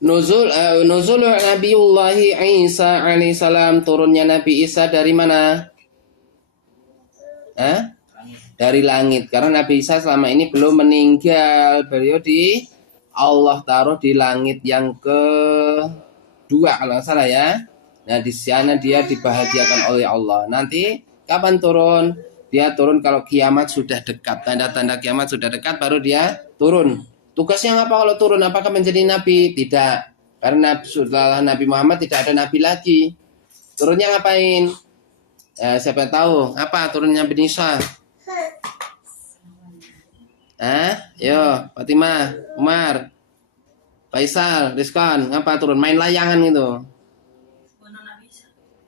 Nuzul Nabiullahi Isa alaihissalam, turunnya Nabi Isa dari mana? Dari langit. Karena Nabi Isa selama ini belum meninggal. Beliau di Allah taruh di langit yang kedua kalau nggak salah ya. Nah di sana dia dibahagiakan oleh Allah. Nanti kapan turun? Dia turun kalau kiamat sudah dekat. Tanda-tanda kiamat sudah dekat baru dia turun. Tugasnya apa kalau turun? Apakah menjadi nabi? Tidak. Karena setelah Nabi Muhammad tidak ada nabi lagi. Turunnya ngapain? Siapa yang tahu? Apa turunnya Nabi Isa? Yo, Fatimah, Umar, Faisal, Rizkan, ngapa turun? Main layangan gitu.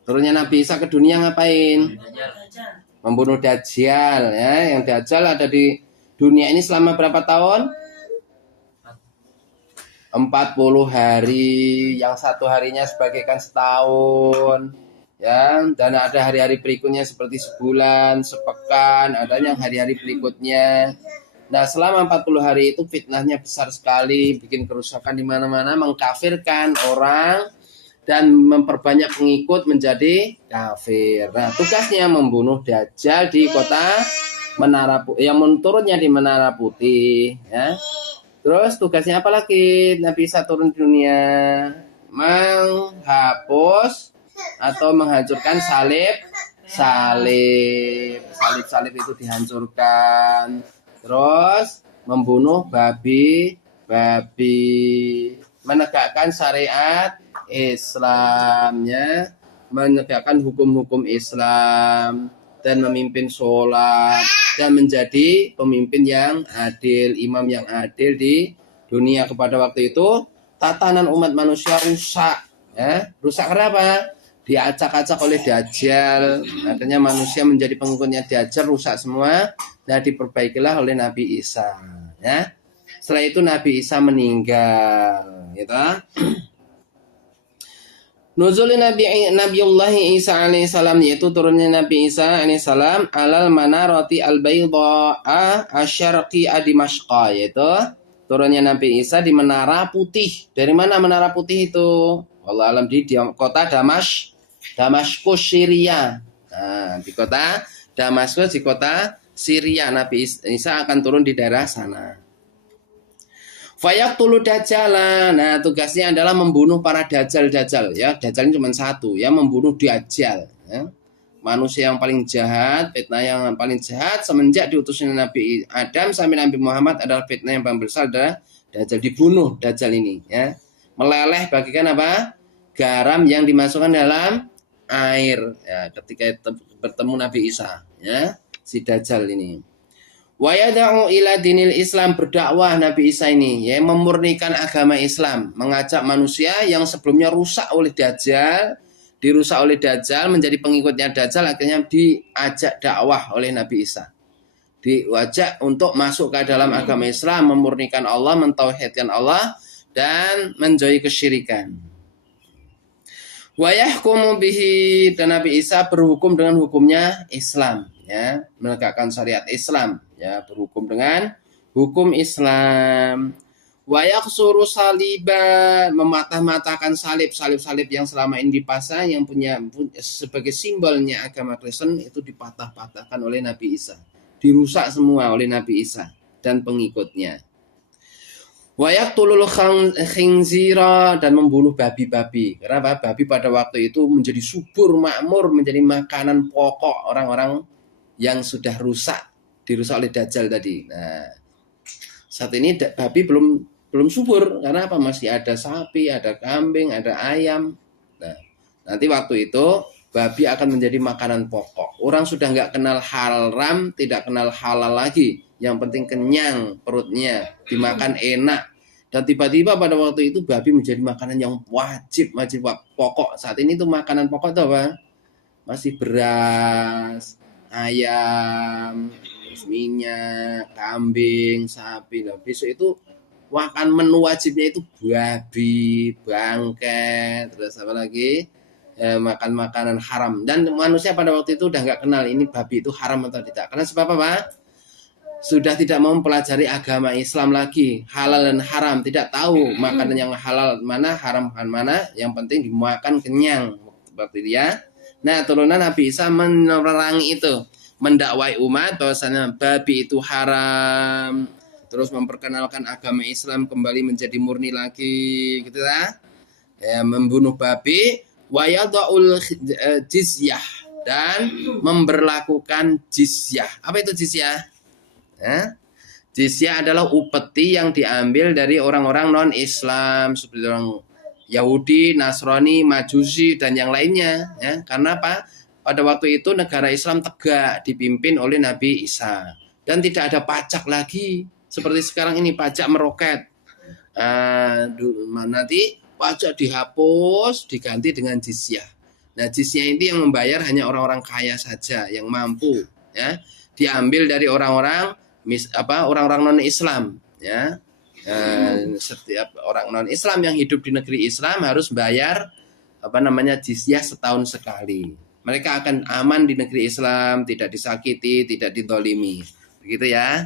Turunnya Nabi Isa ke dunia ngapain? Membunuh Dajjal ya. Yang Dajjal ada di dunia ini selama berapa tahun? 40 hari. Yang satu harinya sebagaikan setahun. Ya, dan ada hari-hari berikutnya seperti sebulan, sepekan, ada yang hari-hari berikutnya. Nah, selama 40 hari itu fitnahnya besar sekali, bikin kerusakan di mana-mana, mengkafirkan orang dan memperbanyak pengikut menjadi kafir. Nah, tugasnya membunuh Dajjal di kota Menara Putih, yang turunnya di Menara Putih, ya. Terus tugasnya apa lagi? Nabi Isa turun di dunia menghapus atau menghancurkan salib itu dihancurkan. Terus membunuh babi, menegakkan syariat Islamnya, menegakkan hukum-hukum Islam dan memimpin sholat dan menjadi pemimpin yang adil, imam yang adil di dunia. Kepada waktu itu tatanan umat manusia rusak, ya. Rusak kenapa? Diacak-acak oleh Dajjal. Akhirnya manusia menjadi pengikutnya Dajjal, rusak semua. Nah, diperbaikilah oleh Nabi Isa, ya. Setelah itu Nabi Isa meninggal, gitu. Nuzul Nabiullah Isa alaihissalam, yaitu turunnya Nabi Isa alaihissalam alal manarati al-bayda'a asyarqi Dimashqa, yaitu turunnya Nabi Isa di Menara Putih. Dari mana Menara Putih itu? Wallahu alam, di kota Damaskus, Syria. Nah, di kota Damaskus, di kota Syria, Nabi Isa akan turun di daerah sana. Fayaqtulu Dajjal. Nah, tugasnya adalah membunuh para dajjal ya. Dajjal ini cuma satu, ya, membunuh Dajjal, ya. Manusia yang paling jahat, fitnah yang paling jahat semenjak diutusnya Nabi Adam sampai Nabi Muhammad adalah fitnah yang paling besar, adalah Dajjal. Dibunuh Dajjal ini, ya. Meleleh bagikan apa? Garam yang dimasukkan dalam air, ya, ketika bertemu Nabi Isa, ya, si Dajjal ini. Wa yad'u ila dinil Islam, berdakwah Nabi Isa ini, ya, memurnikan agama Islam, mengajak manusia yang sebelumnya rusak oleh Dajjal, dirusak oleh Dajjal menjadi pengikutnya Dajjal, akhirnya diajak dakwah oleh Nabi Isa. Diajak untuk masuk ke dalam agama Islam, memurnikan Allah, mentauhidkan Allah dan menjauhi kesyirikan. Wa yahkumu bihi, dan Nabi Isa berhukum dengan hukumnya Islam, ya, menegakkan syariat Islam, ya, berhukum dengan hukum Islam. Wa yaksuru saliba, mematah-matahkan salib yang selama ini dipasang, yang punya sebagai simbolnya agama Kristen, itu dipatah-patahkan oleh Nabi Isa, dirusak semua oleh Nabi Isa dan pengikutnya. Wa yaqtulul khinzira, dan membunuh babi-babi. Karena babi pada waktu itu menjadi subur makmur, menjadi makanan pokok orang-orang yang sudah dirusak oleh Dajjal tadi. Nah, saat ini babi belum subur, karena apa? Masih ada sapi, ada kambing, ada ayam. Nah, nanti waktu itu babi akan menjadi makanan pokok. Orang sudah nggak kenal haram, tidak kenal halal lagi. Yang penting kenyang perutnya, dimakan enak. Dan tiba-tiba pada waktu itu babi menjadi makanan yang wajib pokok. Saat ini tuh makanan pokok itu apa? Masih beras, ayam, terus minyak, kambing, sapi. Nah, besok itu makan menu wajibnya itu babi, bangkai, terus apa lagi? Makan makanan haram. Dan manusia pada waktu itu udah nggak kenal ini babi itu haram atau tidak. Karena sebab apa? sudah tidak mau mempelajari agama Islam lagi, halal dan haram, tidak tahu makanan yang halal mana, haram mana, yang penting dimakan kenyang seperti dia. Nah, turunan Nabi Isa menerangi itu, mendakwai umat bahwasanya babi itu haram, terus memperkenalkan agama Islam kembali menjadi murni lagi, gitu ya. Membunuh babi, wa yada'ul jizyah, dan memberlakukan jizyah. Apa itu jizyah? Jizyah adalah upeti yang diambil dari orang-orang non-Islam seperti orang Yahudi, Nasrani, Majusi dan yang lainnya. Karena apa? Pada waktu itu negara Islam tegak dipimpin oleh Nabi Isa dan tidak ada pajak lagi seperti sekarang ini, pajak meroket. Nanti pajak dihapus diganti dengan jizyah. Nah, jizyah ini yang membayar hanya orang-orang kaya saja yang mampu, ya. Diambil dari orang-orang non Islam, ya. Setiap orang non Islam yang hidup di negeri Islam harus bayar jizyah setahun sekali. Mereka akan aman di negeri Islam, tidak disakiti, tidak didolimi, begitu ya.